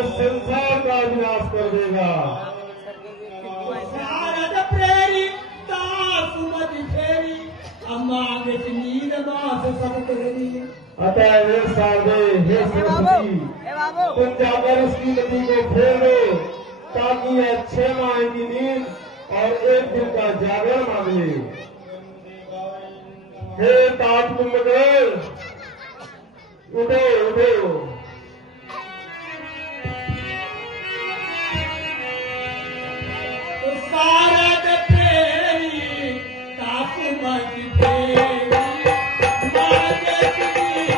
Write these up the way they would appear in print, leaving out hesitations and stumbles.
इस संसार का विनाश कर देगा। शारद प्रेरी दास मत फेरी अम्मा के नीर मास सब तेरी। अतः हे शारदे, हे सरस्वती, तुम जाकर उसकी नदी को फेर दो ताकि यह 6 माह की नींद और 1 दिन का जागरण मांग ले। हे तात कुंभकर्ण, उठो उठो। शारद प्रेरी दास मत फेरी मां के नीर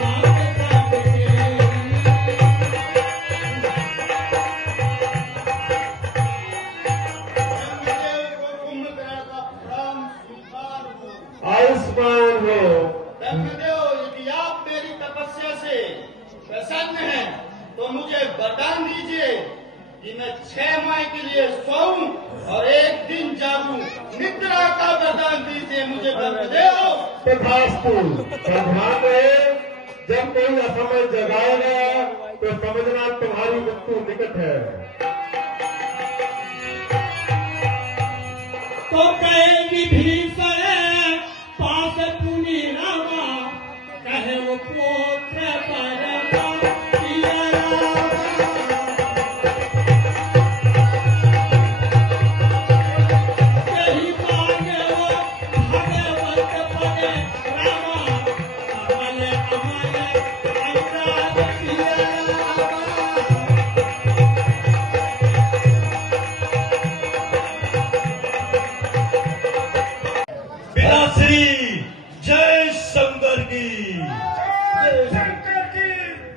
मास सब तेरी। आयुष्मान हो। ब्रह्मदेव, यदि आप मेरी तपस्या से प्रसन्न हैं तो मुझे वरदान दीजिए कि मैं 6 माह के लिए सोऊं और 1 दिन जागूं। निद्रा का वरदान दीजिए मुझे ब्रह्मदेव। तथास्तु। ध्यान रहे, जब कोई असमय जगाएगा तो समझना तुम्हारी मृत्यु निकट है। तो कहेगी भीषण पास पुनि रामा कहे वो पुत्र परमा पिया यही मांगे वो भगवत पदे रामा अमल अमल अनुराग पिया। पिताश्री जय शंकर की। जय शंकर की,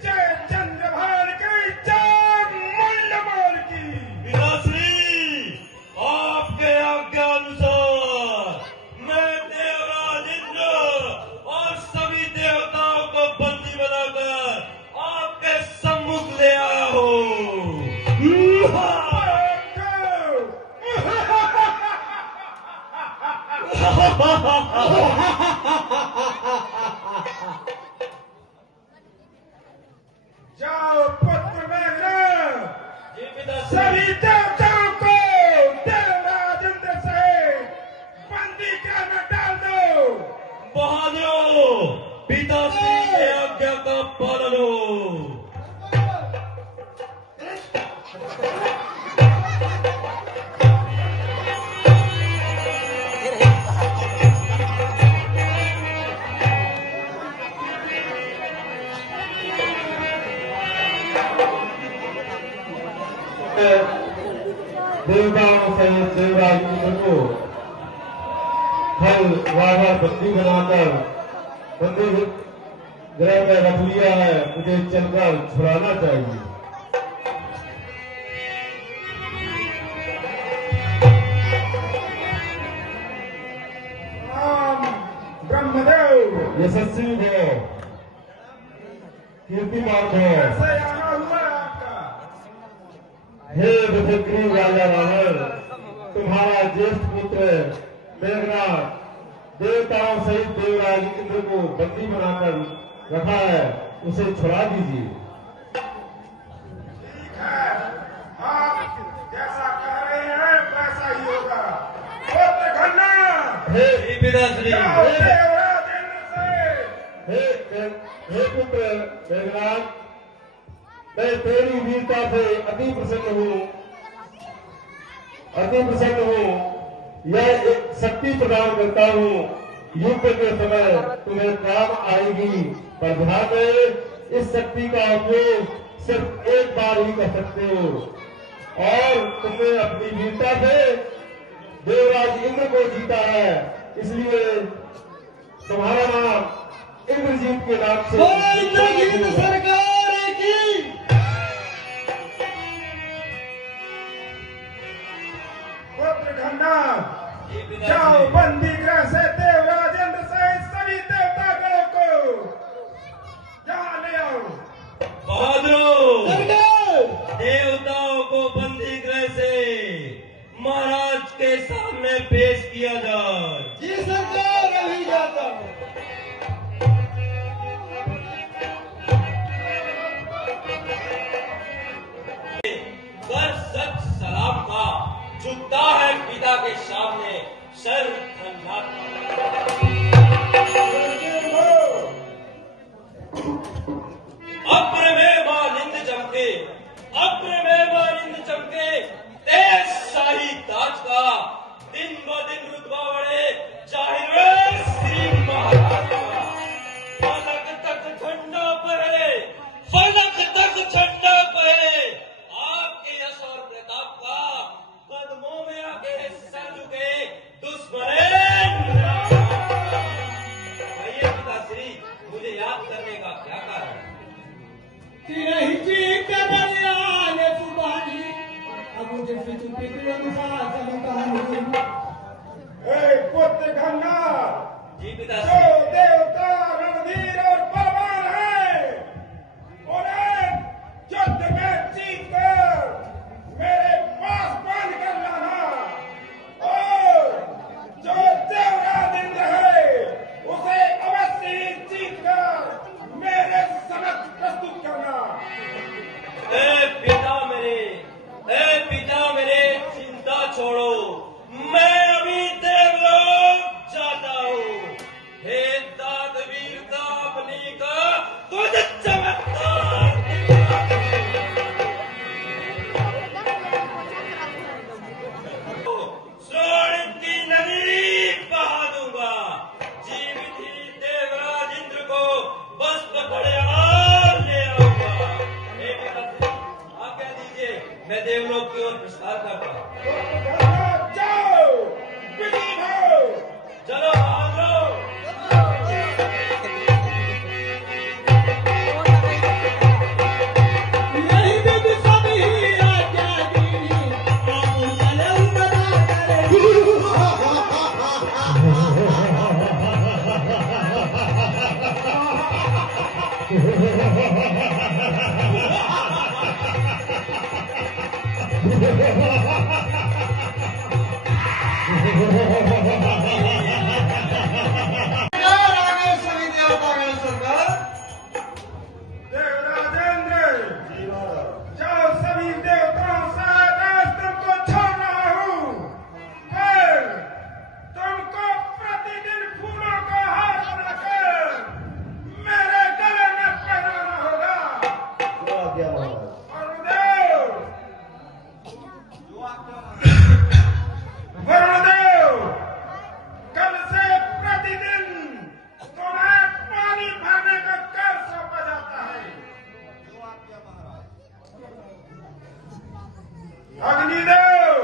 जय चंद्रभान की, जय मुंडमाल की। पिताश्री आपके आज्ञानुसार मैं देवराज इंद्र और सभी देवताओं को बंदी बनाकर आपके सम्मुख ले आया हूँ। जाओ पुत्र मेघना, जी पिताश्री। सभी देवताओं को देवराज इंद्र से बंदी गृह में डाल दो। बहादुरों, पिताश्री की आज्ञा का पालन हो। देवताओं सहित देवराज इंद्र को फल वार बंदी बनाकर बंदी गृह में रख लिया है। मुझे चलकर छुड़ाना चाहिए। राम ब्रह्मदेव, यशस्वी हो, कीर्तिमान हो। कैसे आना हुआ आपका? हे विधिग्रीव राजा रावण, तुम्हारा ज्येष्ठ पुत्र मेघनाथ देवताओं सहित देवराज इंद्र को बंदी बनाकर रखा है, उसे छुड़ा दीजिए। ठीक है, आप जैसा कह रहे हैं वैसा ही होगा। पुत्र घन्ना, हे पिताश्री। जाओ देवराज इंद्र से। हे पुत्र मेघनाथ, मैं तेरी वीरता से अति प्रसन्न हूँ। यह एक शक्ति प्रदान करता हूँ, युद्ध के समय तुम्हें काम आएगी। पर ध्यान रहे, इस शक्ति का उपयोग सिर्फ एक बार ही कर सकते हो। और तुमने अपनी वीरता से देवराज इंद्र को जीता है, इसलिए तुम्हारा नाम इंद्रजीत के नाम से सरकार की पुत्र घन्ना, जाओ बंदी गृह से देवराज इंद्र सहित सभी देवतागणों को यहाँ ले आओ। बहादुरों, देवताओं को बंदी गृह से महाराज के सामने पेश किया जाए। जी सरकार अभी जाता हूँ। कर सच सलाम का, झुकता है पिता के सामने सर अब्र में मानिंद चमके, अब्र में मानिंद चमके, तेज शाही ताज का, दिन ब दिन रुतबा बढ़े जाहिर श्री महाराज का। फलक तक झंडा पहरे, फलक तक झंडा पहरे, आपके यश और प्रताप का, कदमों में आके सर झुके दुश्मने। भैया पिताश्री, मुझे याद करने का क्या कारण? पुत्र गंगा जी जो पिताश्री। देवता रणधीर और बलवान है, उन्हें युद्ध में जीत कर मेरे पास बांध कर लाना, और जो देवराज इंद्र है उसे अवश्य ही जीत कर मेरे समक्ष प्रस्तुत करना। ए पिता मेरे चिंता छोड़ो, मैं अभी देवलोक जाता हूँ। हे दादवीर का अपनी का तुझ चमत्कार, स्वर्ण की नदी बहा दूंगा। जीवित ही देवराज इंद्र को बस पकड़े और ले आऊंगा। हे पिताश्री, आज्ञा दीजिए, मैं देवलोक की ओर प्रस्थान करता हूँ। जाओ, विजयी हो। चलो बहादुरो। देवराजेंद्र, जाओ, सभी देवताओं से आज तुमको छोड़ना हूँ, पर तुमको प्रतिदिन फूलों का हार बनाकर मेरे गले में पहनाना होगा। वरुणदेव, कल से प्रतिदिन तुम्हें पानी भरने का कार्य सौंपा जाता है। अग्निदेव,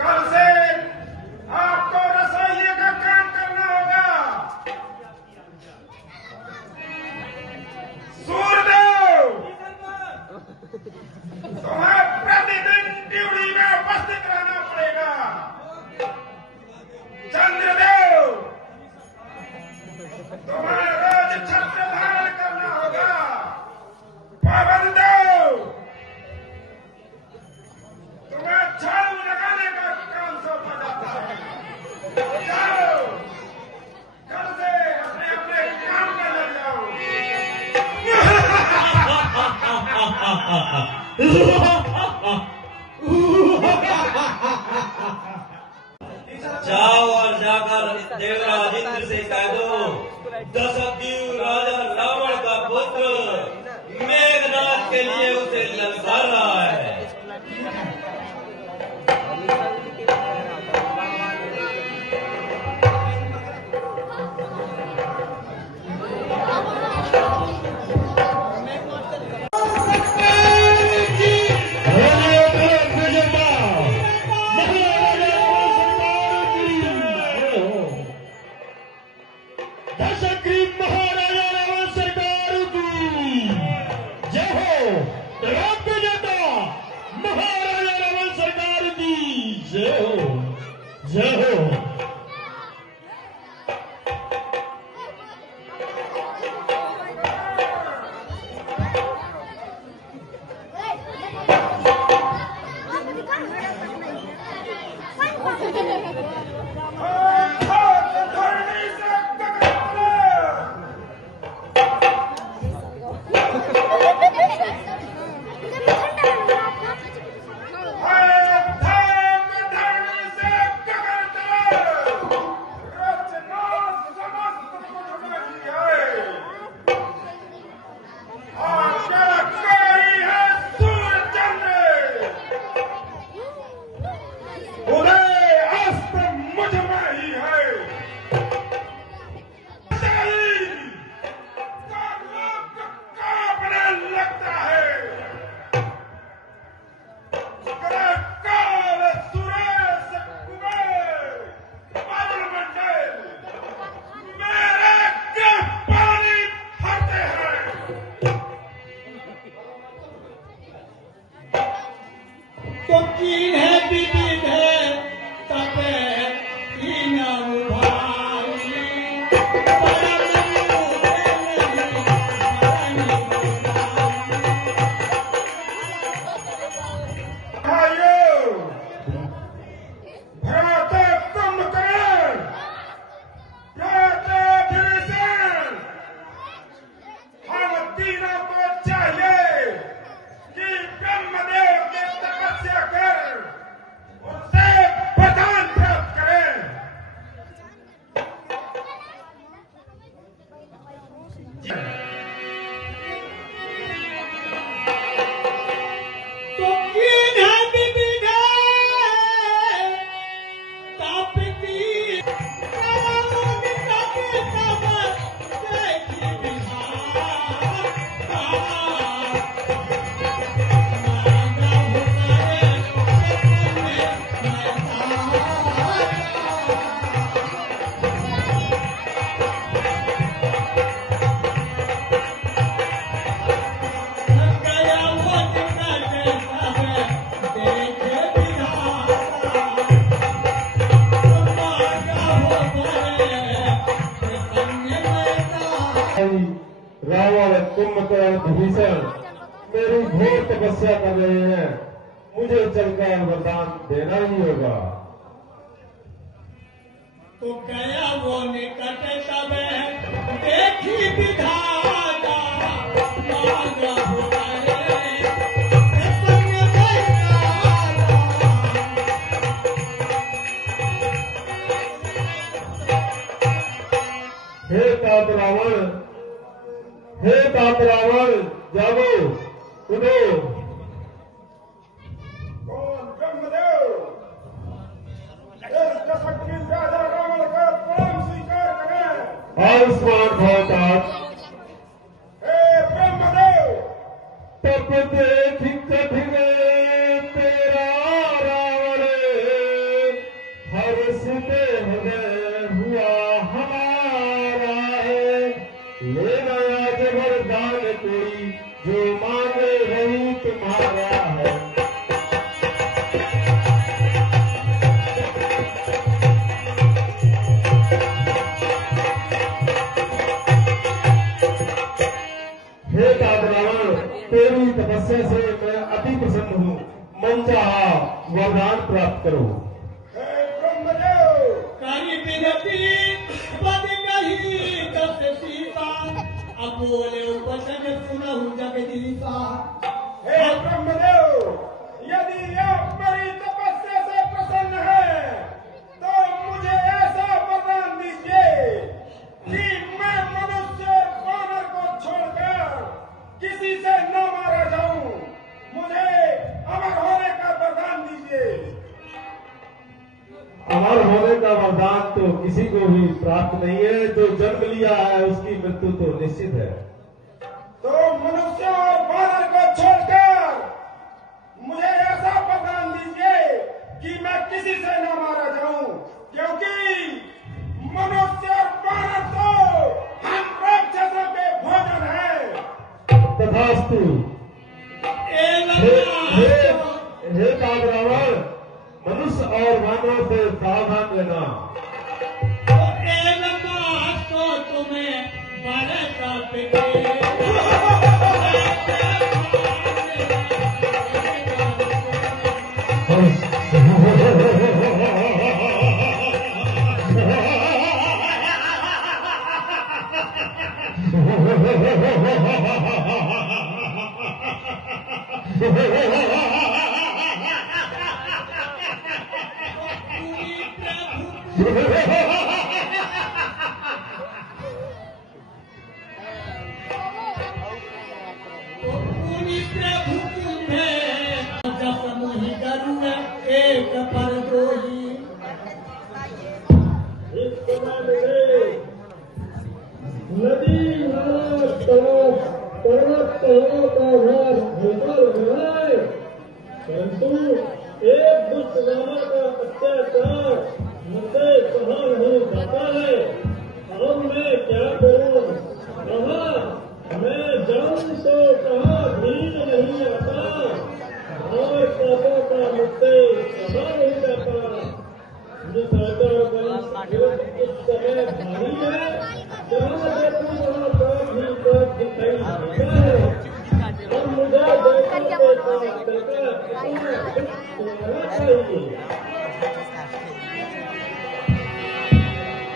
कल से आपको रसोइये का काम करना होगा। सूर्यदेव, तुम्हें प्रतिदिन ड्यूटी में उपस्थित रहना पड़ेगा। चंद्रदेव, तुम्हें रोज छत्र धारण करना होगा। पवन देव, तुम्हें झाड़ू लगाने का काम सौंपा जाता है। जाओ, कल से अपने अपने काम में लग जाओ। जाओ और जाकर देवराज इंद्र से कह दो, दशरथ राजा रावण का पुत्र मेघनाथ के लिए उसे ललकार रहा है। तो कीन है विविध है तब कीन उभारी भाइयों, भ्राता कुंभकर्ण, भ्राता भीषण, हम तीनों को चाहिए कि ब्रह्मदेव की तपस्या कर उनसे वरदान प्राप्त करें। तो कीन है विविध है तब कीन रावण कुंभकर्ण विभीषण मेरी घोर तपस्या कर रहे हैं, मुझे चलकर वरदान देना ही होगा। तो गया वो निकट तब देखी विधाता मांगा होतारे प्रसन्न भइला। हे तात रावण, हे तात रावण, जागो उठो। कौन ब्रह्मदेव? इस जगत राजा रावण का प्रणाम स्वीकार करें। आयुष्मान भव तात। हे ब्रह्मदेव, तब देख कठिन तेरा रावण, हर्षित हृदय हुआ हमारा है। ले गया जब वरदान कोई जो मांगे वही तुम्हारा है। हे तात रावण, तेरी तपस्या से मैं अति प्रसन्न हूँ, मन चाहा वरदान प्राप्त करो। हे ब्रह्मदेव, करी विनती बद कही दस सीता अब बोले वचन सुनहु जगदीशा। हे ब्रह्मदेव, यदि आप मेरी तपस्या से प्रसन्न हैं, तो मुझे ऐसा वरदान दीजिए कि मैं मनुष्य और वानर को छोड़कर किसी से न मारा जाऊं। मुझे अमर होने का वरदान दीजिए। अमर होने का वरदान तो किसी को भी प्राप्त नहीं है, जो जन्म लिया है उसकी मृत्यु तो निश्चित है। तो मनुष्य और वानर को छोड़कर मुझे ऐसा वरदान दीजिए कि मैं किसी से न मारा जाऊं, क्योंकि मनुष्य और वानर तो हम राक्षसों के भोजन हैं। तथास्तु। ए हे तात रावण, मनुष्य और वानरों से सावधान रहना। तो ए तो तुम्हें बड़े का एक पर दोही नदी पर्वत का भार निकल जाए, परंतु एक दुष्ट रावण का अत्याचार मुझसे सहन नहीं जाता है। अब मैं क्या करूं? कहा मैं जाऊं तो कहा भीड़ नहीं आता और पापों का सत्य का अपना हित होना चाहिए।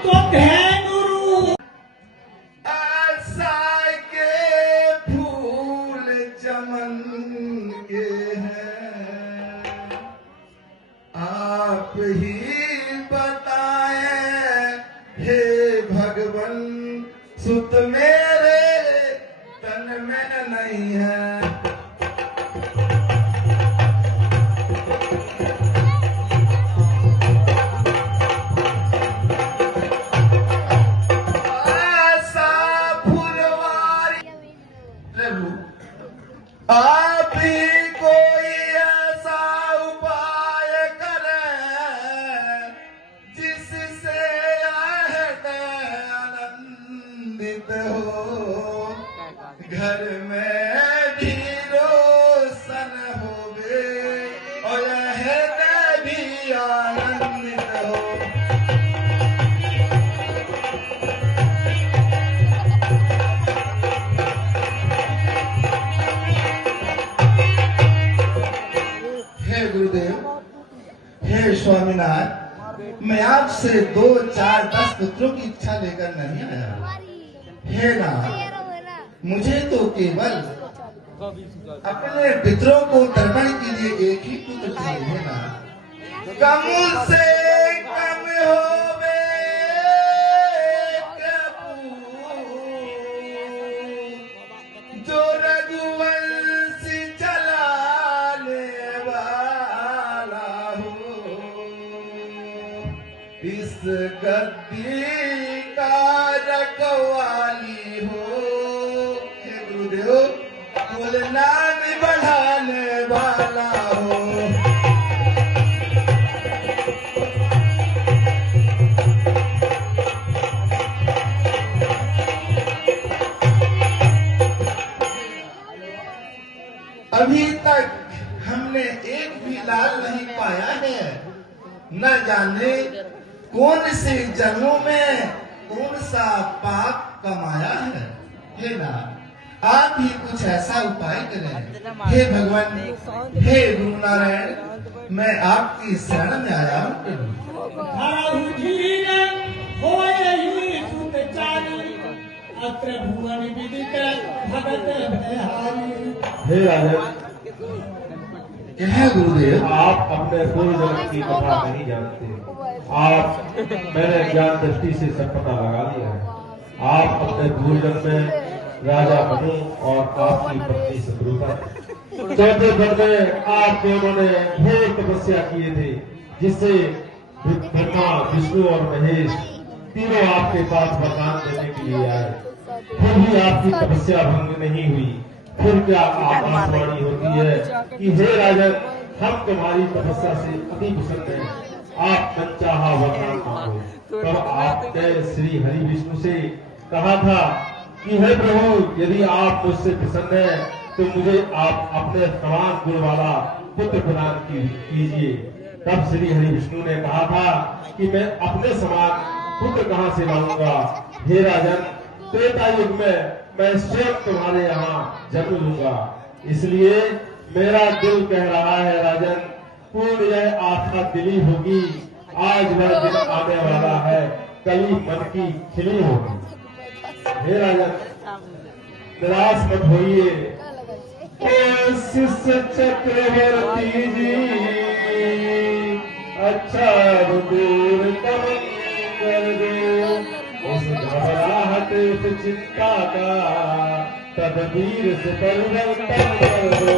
तो धैनुरु आशा के फूल चमन के हैं, आप ही बताएं हे भगवन, सुत मेरे तन में नहीं है। आप ही कोई ऐसा उपाय करें जिससे आनंदित हो, घर में भी रोशन होवे और हृदय भी आनंदित हो। हे गुरुदेव, हे स्वामीनाथ, मैं आपसे 2, 4, 10 पुत्रों की इच्छा लेकर नहीं आया। हे नाथ, मुझे तो केवल अपने पितरों को तर्पण के लिए एक ही पुत्र चाहिए। हे नाथ, कम से कम होवे जो रघुवंशी चलाने वाला हो, इस गद्दी का रखवाली हो। हे गुरुदेव, बोले नाम बढ़ाने वाला हो। अभी तक हमने एक भी लाल नहीं पाया है, न जाने कौन से जन्मों में कौन सा पाप कमाया है। हे नाथ, आप ही कुछ ऐसा उपाय करें। हे भगवान, हे गुरु नारायण, मैं आपकी शरण में आया हूँ। धरहु धीर होए ही सुत चारी, अत्र भुवन विदित भगत भयहारी। हे राजन, है गुरुदेव, आप अपने पूर्वजन्म की कथा नहीं जानते। आप मैंने ज्ञान दृष्टि से सब पता लगा लिया है। आप अपने पूर्वजन्म में राजा बनु और आपकी पत्नी शत्रुघ्न, चौथे घर में आप दोनों ने घोर तपस्या किए थे, जिससे ब्रह्मा, विष्णु और महेश तीनों आपके पास वरदान देने के लिए आए। फिर भी आपकी तपस्या भंग नहीं हुई। फिर क्या आकाशवाणी होती है कि हे राजन, हम तुम्हारी तपस्या से अति प्रसन्न हैं, आप मनचाहा वरदान मांगो। तब आपने श्री हरि विष्णु से कहा था कि हे प्रभु, यदि आप मुझसे प्रसन्न हैं तो मुझे आप अपने समान गुण वाला पुत्र प्रदान कीजिए। तब श्री हरि विष्णु ने कहा था कि मैं अपने समान पुत्र कहाँ से लाऊंगा। हे राजन, त्रेता युग में मैं स्वयं तुम्हारे यहाँ जन्म लूंगा। इसलिए मेरा दिल कह रहा है राजन, पूर्ण यह आस्था दिली होगी। आज वह दिन आने वाला है, कली मन की खिली होगी। हे राजन, निराश मत होइए। चक्रवर्ती जी, अच्छा दूर कमन कर दे, उस घबराहट उस चिंता का तदबीर से परिवर्तन कर दो।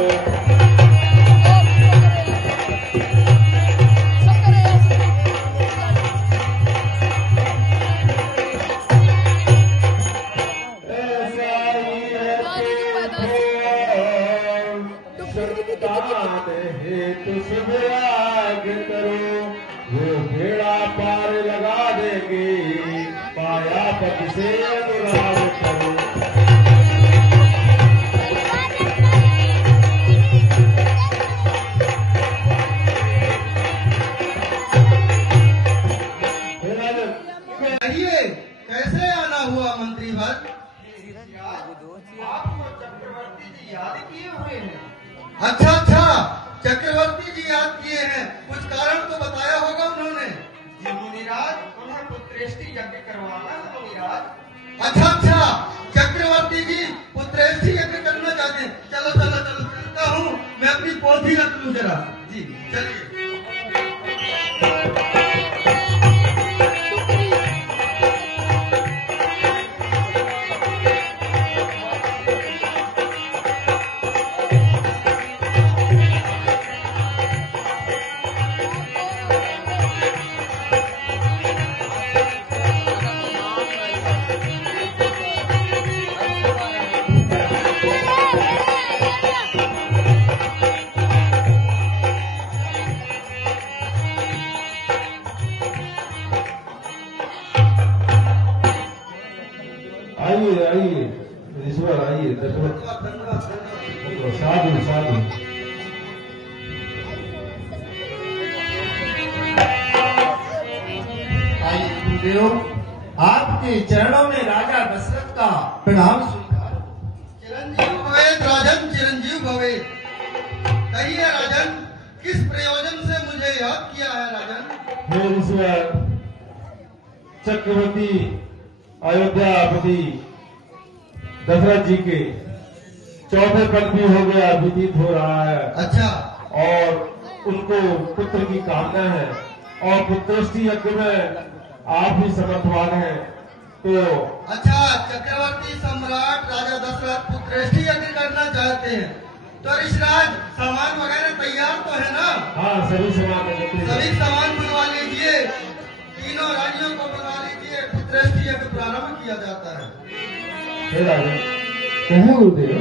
हेतु सुभराग करो, वो भेड़ा पार लगा देंगे, पाया पति से अनुराग करो। कहिए कैसे आना हुआ मंत्री भर? आपको चक्रवर्ती जी याद किए हुए हैं। अच्छा अच्छा, चक्रवर्ती जी याद किए हैं, कुछ कारण तो बताया होगा उन्होंने। जी मुनिराज, उन्हें पुत्रेष्टि यज्ञ करवाना है मुनिराज। अच्छा अच्छा, चक्रवर्ती जी पुत्रेष्टि यज्ञ करना चाहते हैं। चलो चलो चलो, चलता हूँ, मैं अपनी पोथी रख लूँ जरा। जी चलिए। आइए आइए ईश्वर, आइए दशरथ। साधु साधु। आइए गुरुदेव, आपके चरणों में राजा दशरथ का प्रणाम स्वीकार। चिरंजीव भवेत राजन, चिरंजीव भवेत। कहिए राजन, किस प्रयोजन से मुझे याद किया है राजन? हे ईश्वर, चक्रवर्ती अयोध्यापति दशरथ जी के चौथे पद भी हो गया, व्यतीत हो रहा है। अच्छा, और उनको पुत्र की कामना है, और पुत्रेष्टि यज्ञ में आप भी समर्थवान हैं, तो अच्छा, चक्रवर्ती सम्राट राजा दशरथ पुत्रेष्टि यज्ञ करना चाहते हैं, तो ऋषिराज सामान वगैरह तैयार तो है ना? हाँ, सभी समान है। सभी सामान बुलवा लीजिए, तीनों रानियों को बुलवा लीजिए, पुत्रेष्टि यज्ञ प्रारंभ किया जाता है। हे राजा, कहे गुरुदेव,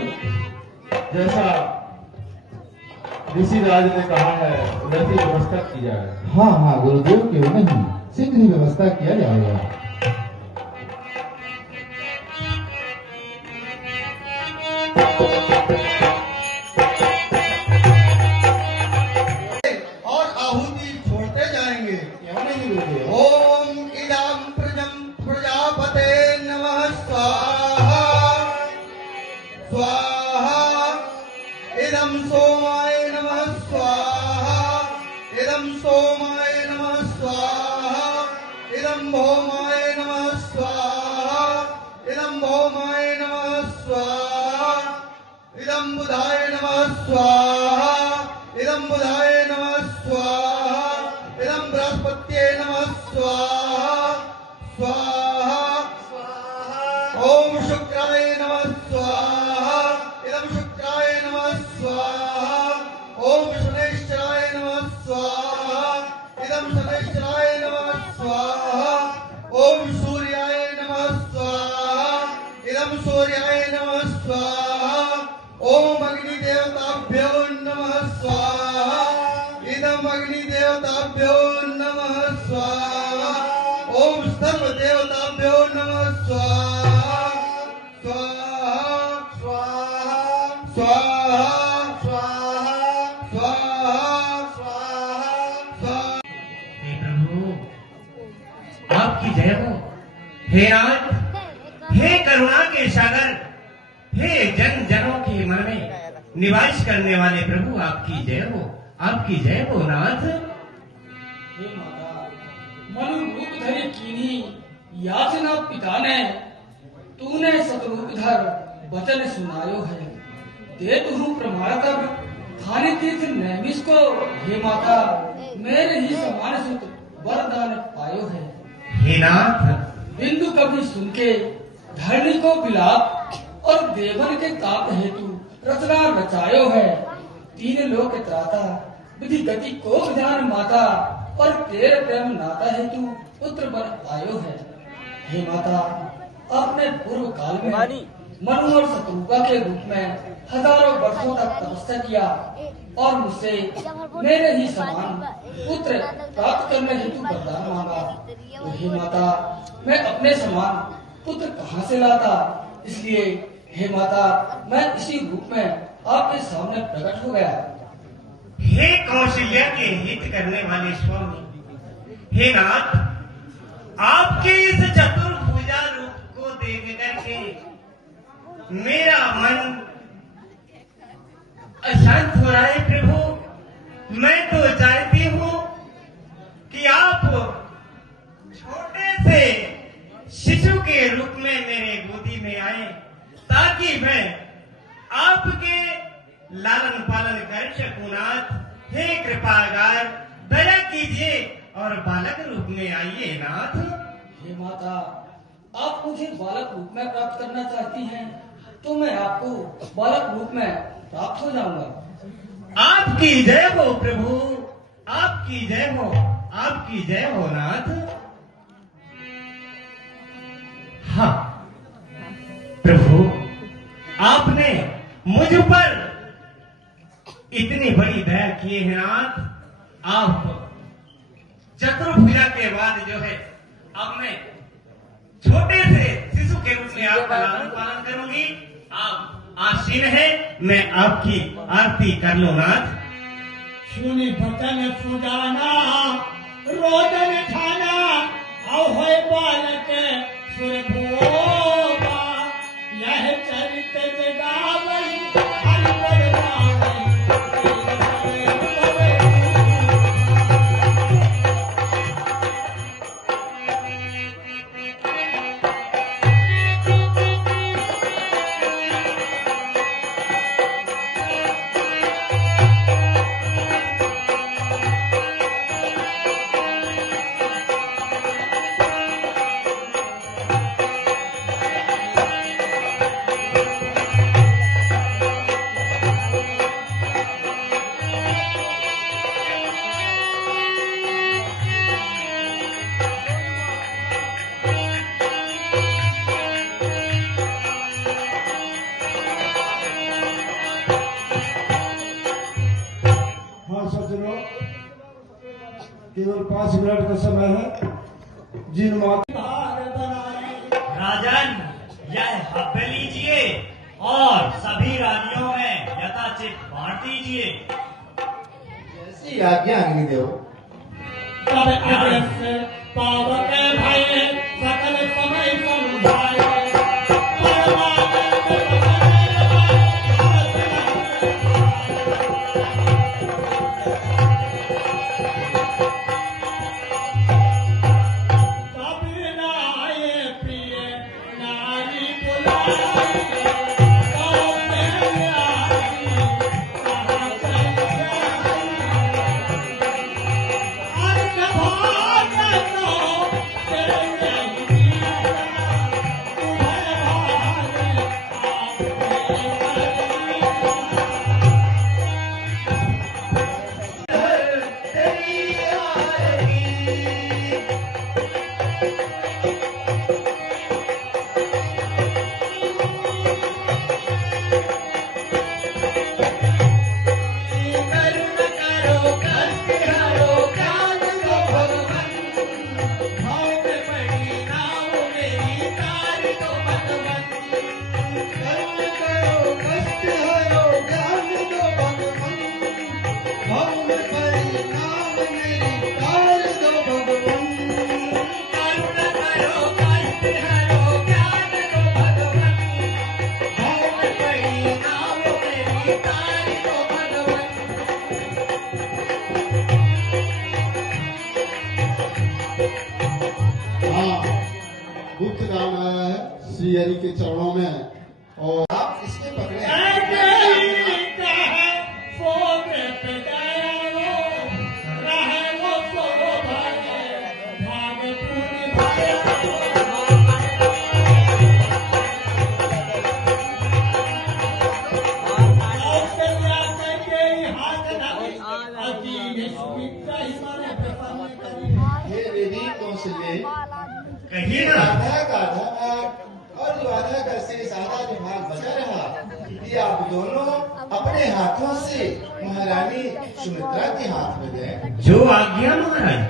जैसा ऋषि राज ने कहा है वैसी व्यवस्था की जाए। हाँ हाँ गुरुदेव, क्यों नहीं, शीघ्र ही व्यवस्था किया जाएगा। और आहुति छोड़ते जाएंगे। क्यों नहीं गुरुदेव? ओम इदं प्रजापते नमः स्वाहा स्वाहा, इदं सोमाय नमः स्वाहा, इदं सोमाय नमः स्वाहा, इदं भौमाय नमः स्वाहा, इदं भौमाय नमः स्वाहा, इदं बुधाय नमः स्वाहा, इदं बुधाय नमः स्वाहा, इदं बृहस्पत्ये नमः स्वाहा स्वाहा स्वाहा। ओम शुक्राय नमः स्वाहा, इदं शुक्राय नमः स्वाहा। ओम शनैश्चराय नमः स्वाहा, इदं शनैश्चराय नमः स्वाहा। ओम सूर्याय नमः स्वाहा, इदं सूर्याय नमः स्वाहा। ओम अग्निदेवताभ्यो नमः स्वाहा, इदं अग्निदेवताभ्यो नमः स्वाहा। ओम सर्वदेवताभ्यो नमः स्वाहा स्वाहा स्वाहा स्वाहा स्वाहा स्वाहा स्वाहा। हे प्रभु, आपकी जय हो। हे नाथ, हे करुणा के सागर, हे जन जनों के मन में निवास करने वाले प्रभु, आपकी जय हो, आपकी जय हो नाथ। हे माता, मनु रूप धरे कीनी याचना पिता ने, तूने सतरूप धर वचन सुनायो है। देत हूँ प्रमाण कर थाने तीर्थ नैमिष को, हे माता मेरे ही समान सुत वरदान पायो है। हे नाथ, बिंदु कभी सुन के धरणी को बिलाप, और देवन के ताप हेतु रचना रचायो है। तीन लोक त्राता विधि गति को विधान माता, और तेरे प्रेम नाता हेतु पुत्र बन आयो है। हे माता, आपने पूर्व काल में मनु और शत्रुघ्न के रूप में हजारों वर्षों तक तपस्या किया, और मुझसे मेरे ही समान पुत्र प्राप्त करने हेतु वरदान मांगा। तो हे माता, मैं अपने समान पुत्र कहाँ से लाता? इसलिए हे माता, मैं इसी रूप में आपके सामने प्रकट हो गया। हे कौशल्या के हित करने वाले स्वामी, हे नाथ, आपके इस चतुर्भुजा रूप को देख करके मेरा मन अशांत हो रहा है प्रभु। मैं तो चाहती हूँ कि आप छोटे से शिशु के रूप में मेरे गोदी में आए, ताकि मैं आपके लालन पालन कर सकूं। नाथ, हे कृपागार, दया कीजिए और बालक रूप में आइए। नाथ, हे माता, आप मुझे बालक रूप में प्राप्त करना चाहती हैं, तो मैं आपको बालक रूप में प्राप्त हो जाऊंगा। आपकी जय हो प्रभु, आपकी जय हो, आपकी जय हो नाथ। हाँ प्रभु, आपने मुझ पर इतनी बड़ी दया की है नाथ। आप चतुर्भुजा के बाद जो है, अब मैं छोटे से शिशु के रूप में आपका लालन पालन करूंगी। आप आसीन है, मैं आपकी आरती कर लूं नाथ। सुनी बचन सुजाना, रोदन ठाना, आओ होय बालक सुर भोगा, यह चरित जगावई हरि बरमावई। केवल 5 मिनट का समय है। जिन माता राजन, यह हव्य लीजिए और सभी रानियों में यथाचित बांट दीजिए। ऐसी आज्ञा अग्निदेव। पावक भय सकल समय समझाए। गुप्त काम आया है श्री हरि के चरणों में, और आप इसके पकड़े। ये देवी कौशल्य कहिए ना। आधा का आधा और जो आधा का शेष आधा जो भाग बचा रहा, ये आप दोनों अपने हाथों से महारानी सुमित्रा के हाथ में दें। जो आज्ञा महाराज।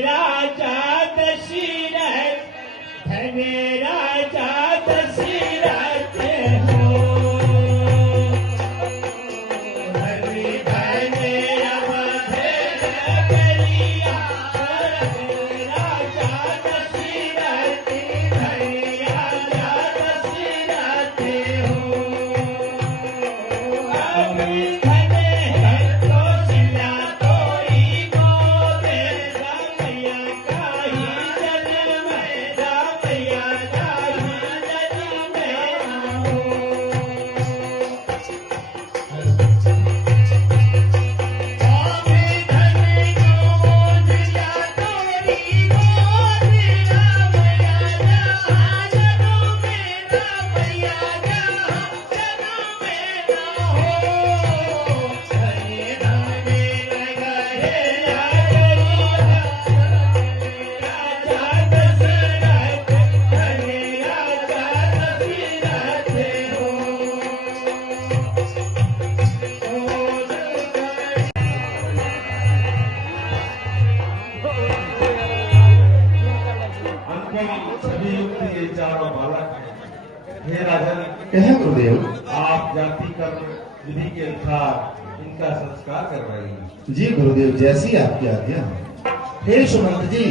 राजा दशरथ, धन राजा दशरथ हो। हे राजन, कहे गुरुदेव। आप जाति कर्म विधि के अनुसार इनका संस्कार करवाइए। जी गुरुदेव, जैसी आपकी आज्ञा। हे सुमंत जी,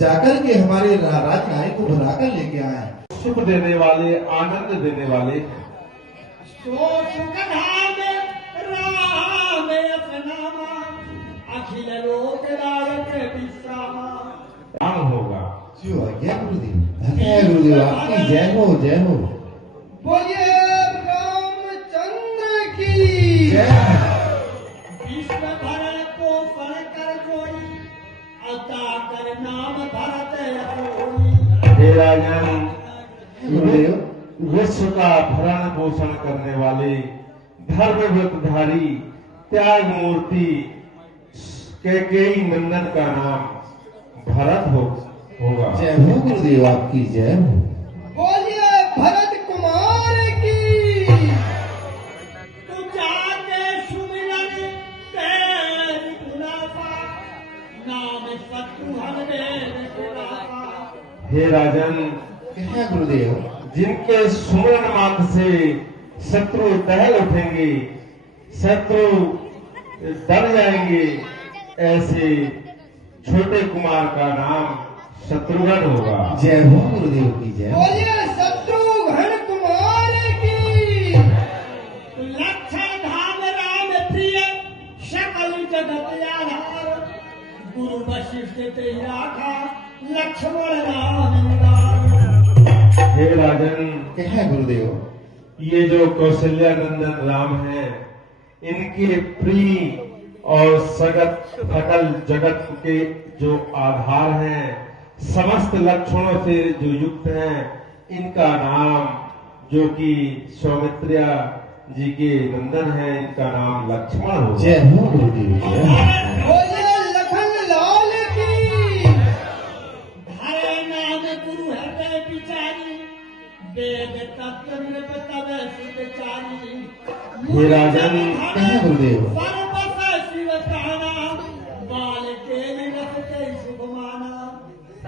जाकर के हमारे राजनाई को बुलाकर लेके आए। सुख देने वाले, आनंद देने वाले। सो सुख धाम राम अपनामा, अखिल लोक राजक विश्रामा। राम होगा। जो आज्ञा गुरुदेव। धन्य है गुरुदेव, आपकी जय हो, जय हो। बोलिए रामचंद्र की जय। विश्व भर को फल कर जोई, अता कर नाम भरत होई। हे राजन, गुरुदेव। विश्व का भरण पोषण करने वाले, धर्म व्रतधारी, त्याग मूर्ति कैकेयी नंदन का नाम भरत होगा। जय हो गुरुदेव, आपकी जय हो। बोलिए भरत कुमार की। तू जाने सुमिरन तेरी गुलाबा, नाम शत्रुघ्न मेरे गुलाबा। हे राजन, कहे गुरुदेव। जिनके सुमरण मात्र से शत्रु दहल उठेंगे, शत्रु डर जाएंगे, ऐसे छोटे कुमार का नाम शत्रुघ्न होगा। जय हो गुरुदेव की जय। बोलिए शत्रुघ्न कुमार की। लक्षण धाम राम प्रिय, सकल जगत आधार। गुरु वशिष्ठ ते राखा, लक्ष्मण राम निवार। हे राजन, कहे गुरुदेव। ये जो कौशल्या नंदन राम है, इनके प्रिय और सकल जगत के जो आधार हैं, समस्त लक्षणों से जो युक्त हैं, इनका नाम जो कि सौमित्रिया जी के नंदन है, इनका नाम लक्ष्मण हो। जय हो गुरुदेव जय। बोलिए लखन लाल की। हरे नाम गुरु है बिचारी, वेद तत्व नृप तब सुचारी। हे राजन, कहे गुरुदेव। सर्वस शिव कहना, बाल के रस के शुभ माना।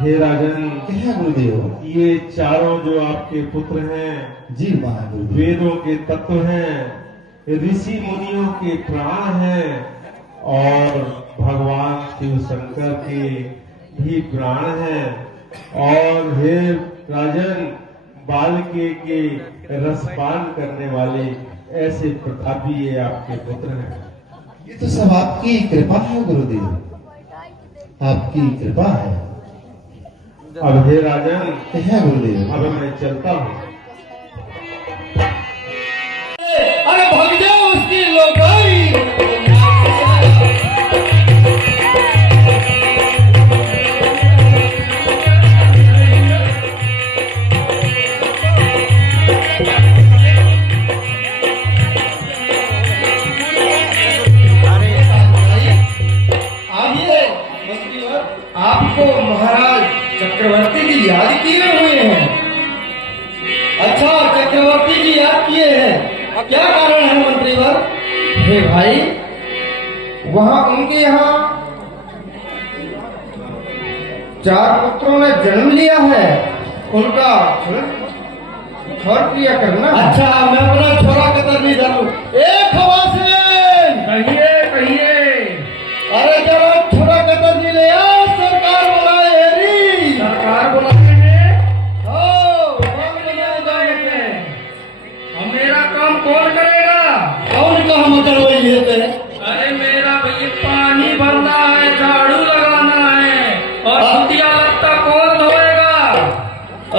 हे राजन, कहे गुरुदेव। ये चारों जो आपके पुत्र हैं, जी महागुरुदेव। वेदों के तत्व हैं, ऋषि मुनियों के प्राण हैं, और भगवान शिव शंकर के भी प्राण हैं। और हे राजन, बालके के रसपान करने वाले ऐसे प्रतापी ये आपके पुत्र हैं। ये तो सब आपकी कृपा है गुरुदेव, आपकी कृपा है। अब हे राजन, कहे गुरुदेव। अब मैं चलता हूँ। अरे भाग जाओ उसकी लोगाई। आपको महाराज चक्रवर्ती जी याद किए हुए हैं। अच्छा, चक्रवर्ती जी याद किए हैं, क्या कारण है मंत्रीवर? हे भाई, वहां उनके यहाँ 4 पुत्रों ने जन्म लिया है, उनका छोड़ क्रिया करना। अच्छा, मैं अपना छोरा कतर नहीं डालू। एक खवासिन कहिए। अरे जरा छोरा कतर नहीं ले आओ, सरकार बुलाए हेरी। सरकार बुलाएंगे? अब मेरा काम कौन करेगा? कौन कहा मगर वही लेते हैं? अरे मेरा भैया पानी भरना है, झाड़ू लगाना है, और धुतिया लगता कौन धोएगा?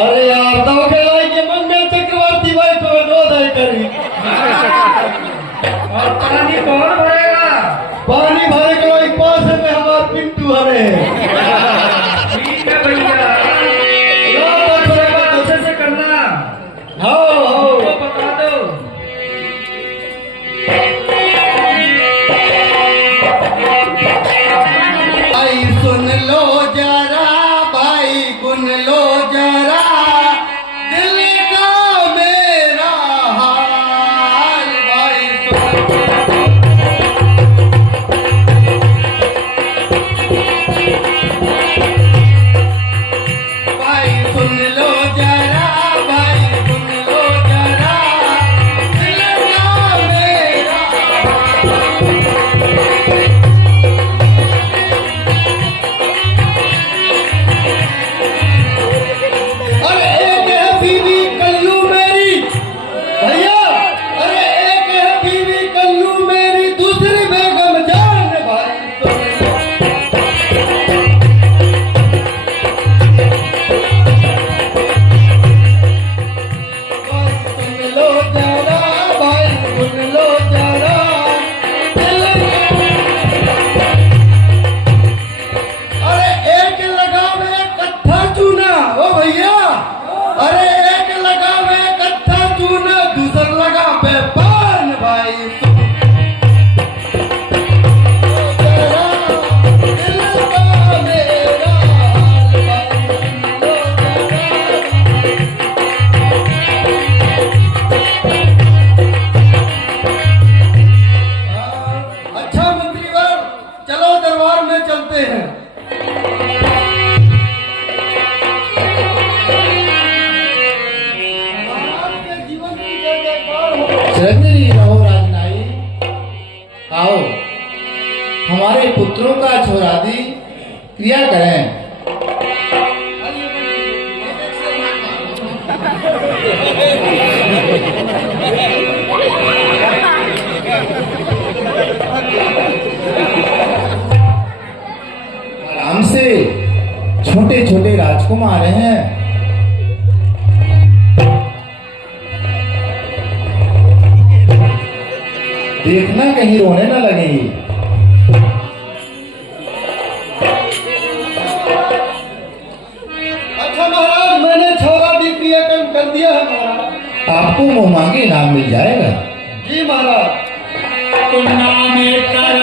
अरे यार दो खेलाई के मन में चक्रवर्ती भाई तो दो दही करी। और पानी कौन भरेगा? पानी भरेगा एक पास में हमारे पिंटू हरे। ठीक है भैया, अच्छे से करना। हो बता दो। भाई सुन लो जरा, भाई गुन लो जरा, दिल का मेरा हाल। भाई सुन लो जरा, भाई गुन लो जरा, दिल का मेरा। अरे एक है बीवी कल्लू मेरी भैया, अरे एक है बीवी कल्लू मेरी, दूसरी बेगम जान। भाई सुन लो जरा, भाई सुन लो जरा, अरे एक लगावे कट्ठा चूना। ओ भैया, अरे एक लगावे कट्ठा चूना, दूसर लगावे पान। भाई जरा, दिल का मेरा हाल। अच्छा मंत्रीवर, चलो दरबार में चलते हैं। चिरंजीवी रहो राजनाई। आओ हमारे पुत्रों का छोरादी क्रिया करें। आराम से, छोटे छोटे राजकुमार हैं। देखना कहीं रोने न लगेंगी। अच्छा महाराज, मैंने छोरा भी क्रियाक्रम कर दिया है महाराज। आपको मुंह मांगे इनाम मिल जाएगा। जी महाराज। तुम नाम कर